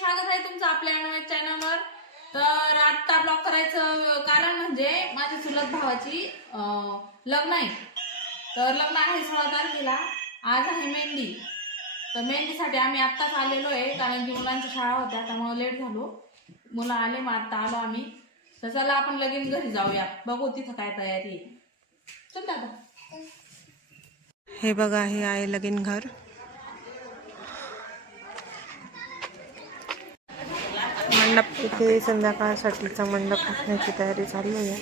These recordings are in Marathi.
स्वागत आहे तुमचं आपल्या चॅनलवर तर आता ब्लॉग करायचं कारण म्हणजे माझ्या चुलत भावाची लग्न आहे. तर लग्न आहे सोळा तारखेला. आज आहे मेहंदी. तर मेहंदीसाठी आम्ही आत्ताच आलेलो आहे कारण की मुलांच्या शाळा होत्या त्यामुळे लेट झालो. मुलं आले मग आत्ता आलो आम्ही. तर चला आपण लगेच घरी जाऊया. बघू तिथं काय तयारी आहे. चल दादा. हे बघा हे आहे लगीन घर. मंडप इथे संध्याकाळसाठीचा मंडप टाकण्याची तयारी चालू आहे.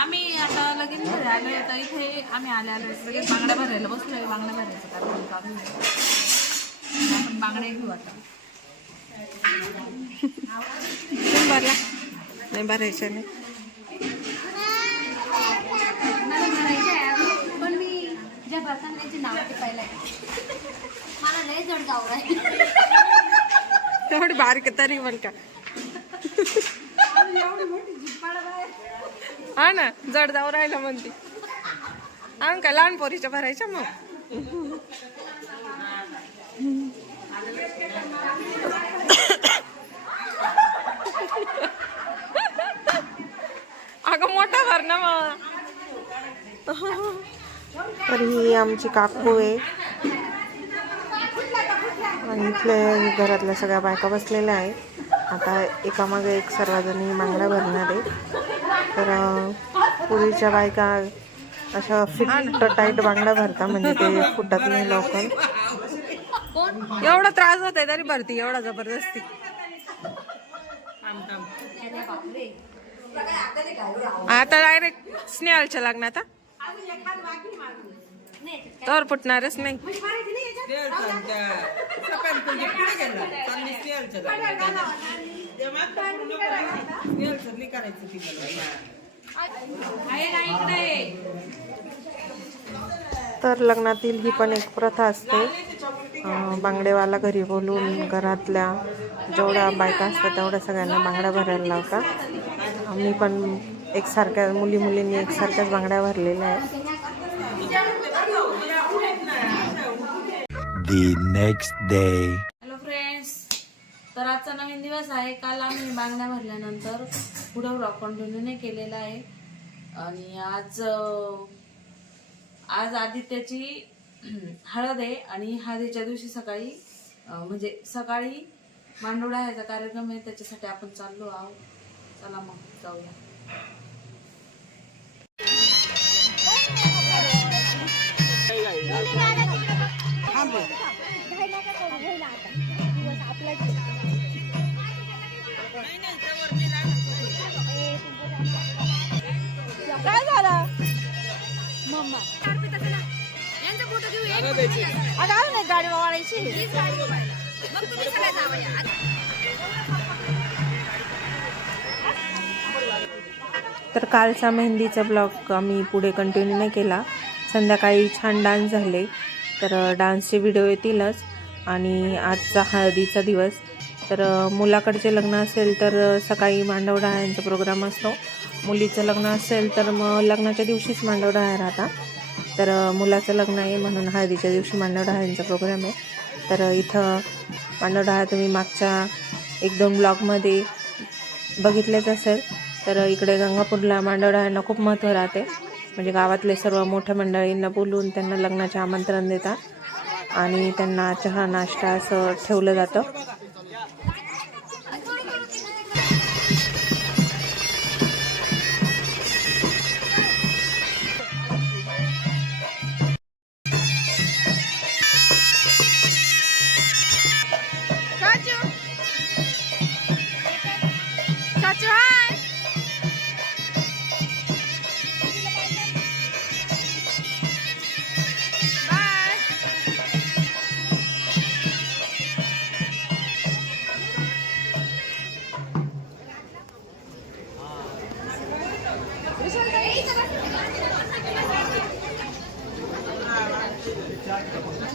आम्ही आता लगेच घरी आलो तर इथे आम्ही आले आलो लगेच बांगड्या भरायला बसलोय बांगड्या भरायचं कारण चालू आहे. आपण बांगड्या घेऊ आता. भरला नाही भरायचं नाही. आहे पण मी ज्या त्याचे नाव टिपायला मला लय जड जाऊ राहील. तेवढी बारीक तरी पण का? हा ना जड जाऊ राहिला म्हणते. हा का लहान पोरीच्या भरायच्या मग? अगं मोठा भर ना मग. तर ही आमची काकू आहे. आणि इथले घरातल्या सगळ्या बायका बसलेल्या आहे आता एकामागे एक सर्वजणी बांगड्या भरणार आहे तर पूर्वीच्या बायका अशा फिट टाईट बांगड्या भरता म्हणजे ते फुटत नाही लवकर. एवढा त्रास होत आहे तरी भरती एवढा जबरदस्ती. आता डायरेक्ट स्नेहालच्या लग्नात हा? तर फुटणारच नाही. तर लग्नातील ही पण एक प्रथा असते. बांगडेवाला घरी बोलून घरातल्या जेवढ्या बायका असतात तेवढ्या सगळ्यांना बांगड्या भरायला लावतात. आम्ही पण एकसारख्या मुली मुलींनी एकसारख्याच बांगड्या भरलेल्या आहेत. The next day. Hello friends तर आजचा नवीन दिवस आहे. काल आम्ही बांगड्या भरल्यानंतर पुढे ब्लॉग कंटिन्यू नाही केलेला आहे. आणि आज अं, आज आदित्याची हळद आहे. आणि हळदीच्या दिवशी सकाळी अं, म्हणजे सकाळी मांडोळा ह्याचा कार्यक्रम आहे. त्याच्यासाठी आपण चाललो आहोत. चला मग जाऊया. काय झालं? मम्मा. अगं आलो नाही गाडी वाढायची तर कालचा मेहंदीचा ब्लॉग आम्ही पुढे कंटिन्यू नाही केला. संध्याकाळी छान डान्स झाले. तर डान्सचे व्हिडिओ येतीलच. आणि आजचा हळदीचा दिवस. तर मुलाकडचे लग्न असेल तर सकाळी मांडव यांचा प्रोग्राम असतो. मुलीचं लग्न असेल तर मग लग्नाच्या दिवशीच मांडव डहाळ्या राहतात तर मुलाचं लग्न आहे म्हणून हळदीच्या दिवशी मांडव यांचा प्रोग्राम आहे. तर इथं मांडव डहाळ्या तुम्ही मागच्या एक दोन ब्लॉगमध्ये बघितलेच असेल. तर इकडे गंगापूरला मांडवडाळ्यांना खूप महत्त्व राहते. म्हणजे गावातले सर्व मोठ्या मंडळींना बोलून त्यांना लग्नाचे आमंत्रण देतात. आणि त्यांना चहा नाश्ता असं ठेवलं जातं.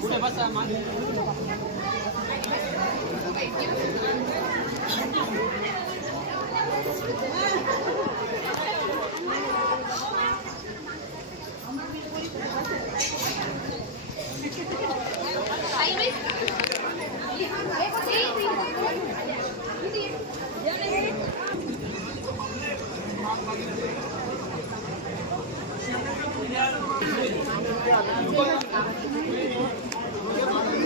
Oder Wassermann. Thank you.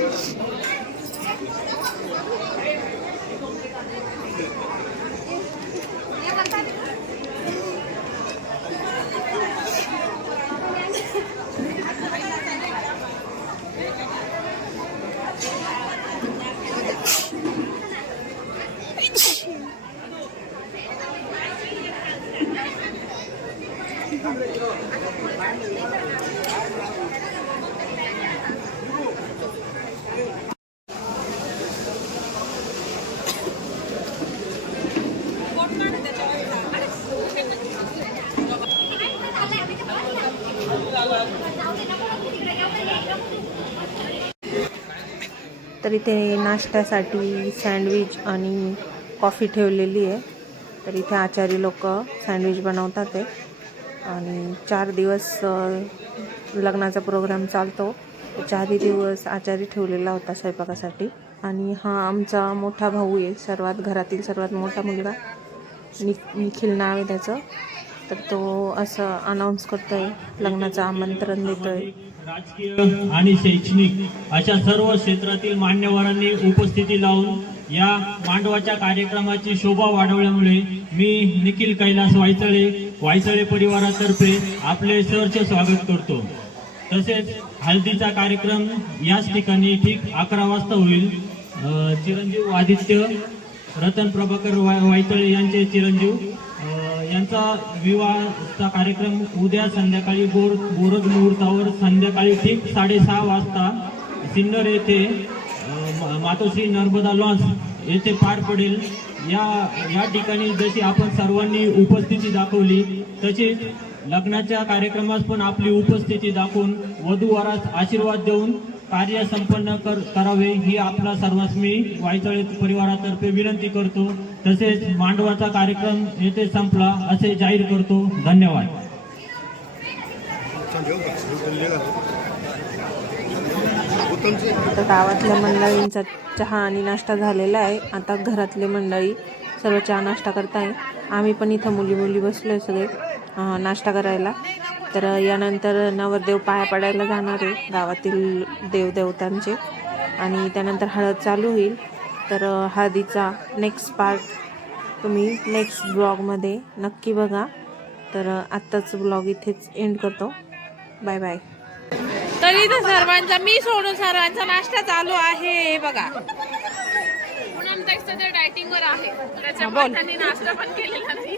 Thank you. तर इथे नाश्त्यासाठी सँडविच आणि कॉफी ठेवलेली आहे. तर इथे आचारी लोक सँडविच बनवतात आहे. आणि चार दिवस लग्नाचा प्रोग्राम चालतो. चारही दिवस आचारी ठेवलेला होता स्वयंपाकासाठी. आणि हा आमचा मोठा भाऊ आहे. सर्वात घरातील सर्वात मोठा मुलगा. नि निखिल नाव आहे त्याचं. तर तो असं अनाऊन्स करतो आहे लग्नाचं आमंत्रण देतो आहे राजकीय आणि शैक्षणिक अशा सर्व क्षेत्रातील मान्यवरांनी उपस्थिती लावून या मांडवाच्या कार्यक्रमाची शोभा वाढवल्यामुळे मी निखिल कैलास वायचळे वायचळे परिवारातर्फे आपले सहर्ष स्वागत करतो. तसेच हल्दीचा कार्यक्रम याच ठिकाणी ठीक अकरा वाजता होईल. चिरंजीव आदित्य रतन प्रभाकर वाय यांचे चिरंजीव यांचा विवाहाचा कार्यक्रम उद्या संध्याकाळी गोर गोरज मुहूर्तावर संध्याकाळी ठीक साडेसहा वाजता सिन्नर येथे मातोश्री नर्मदा लॉन्स येथे पार पडेल. या या ठिकाणी जशी आपण सर्वांनी उपस्थिती दाखवली तशीच लग्नाच्या कार्यक्रमास पण आपली उपस्थिती दाखवून वधूवरास आशीर्वाद देऊन कार्य संपन्न कर करावे ही आपला सर्वांस मी वायचळे परिवारातर्फे विनंती करतो. तसेच मांडवाचा कार्यक्रम येथे संपला असे जाहीर करतो. धन्यवाद. आता गावातल्या मंडळींचा चहा आणि नाश्ता झालेला आहे. आता घरातले मंडळी सर्व चहा नाश्ता करताय. आम्ही पण इथं मुली मुली बसलो आहे सगळे नाश्ता करायला. तर यानंतर नवरदेव पाया पडायला जाणार आहे गावातील देवदेवतांचे. आणि त्यानंतर हळद चालू होईल. तर हळदीचा नेक्स्ट पार्ट तुम्ही नेक्स्ट ब्लॉगमध्ये नक्की बघा. तर आत्ताच ब्लॉग इथेच एंड करतो. बाय बाय तरी तर सर्वांचा मी सोडून सर्वांचा नाश्ता चालू आहे. बघा. पूनम ताई सध्या डायटिंग वर आहे त्याच्यामुळे त्यांनी नाश्ता पण केलेला नाही.